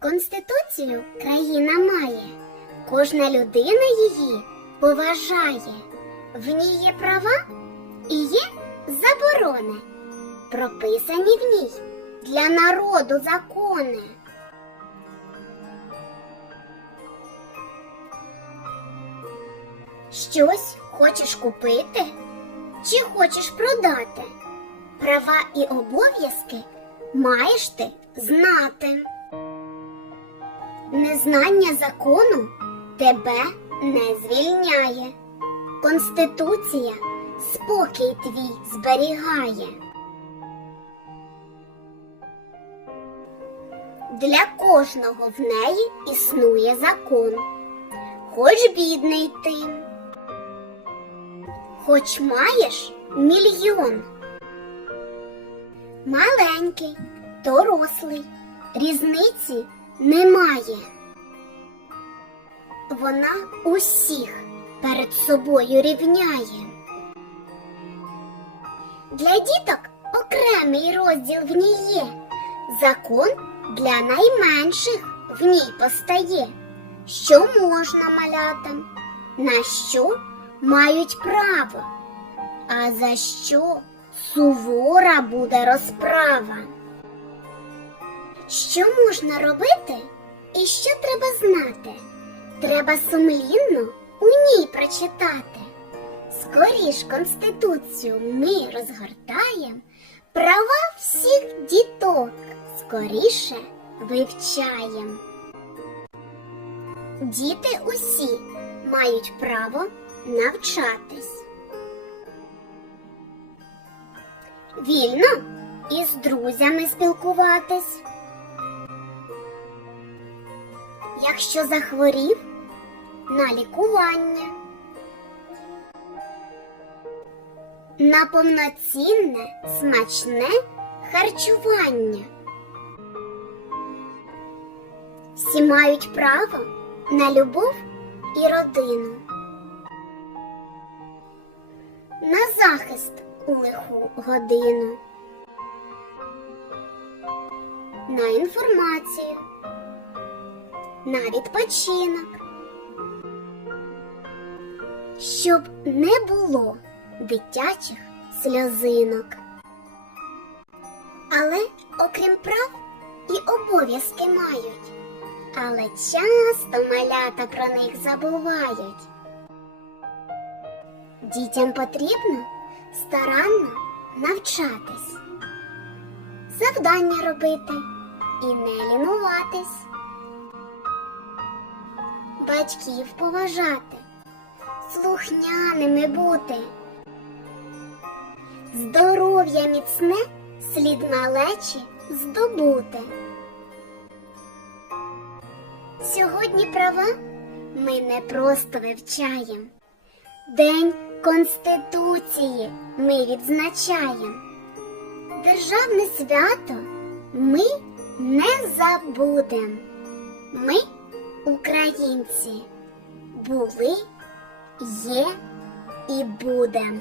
Конституцію країна має, кожна людина її поважає. В ній є права і є заборони, прописані в ній для народу закони. Щось хочеш купити чи хочеш продати? Права і обов'язки маєш ти знати. Незнання закону тебе не звільняє. Конституція спокій твій зберігає. Для кожного в неї існує закон, хоч бідний ти, хоч маєш мільйон. Маленький, дорослий, різниці немає. Вона усіх перед собою рівняє. Для діток окремий розділ в ній є. Закон для найменших в ній постає. Що можна малятам, на що мають право, а за що сувора буде розправа. Що можна робити і що треба знати? Треба сумлінно у ній прочитати. Скоріш Конституцію ми розгортаєм, права всіх діток скоріше вивчаєм. Діти усі мають право навчатись. Вільно із друзями спілкуватись. Якщо захворів, на лікування. На повноцінне смачне харчування. Всі мають право на любов і родину. На захист у лиху годину. На інформацію. На відпочинок. Щоб не було дитячих сльозинок. Але окрім прав і обов'язки мають, але часто малята про них забувають. Дітям потрібно старанно навчатись, завдання робити і не лінуватись, батьків поважати, слухняними бути. Здоров'я міцне слід малечі здобути. Сьогодні права ми не просто вивчаємо. День Конституції ми відзначаємо. Державне свято ми не забудем. Ми, українці, були, є і будем.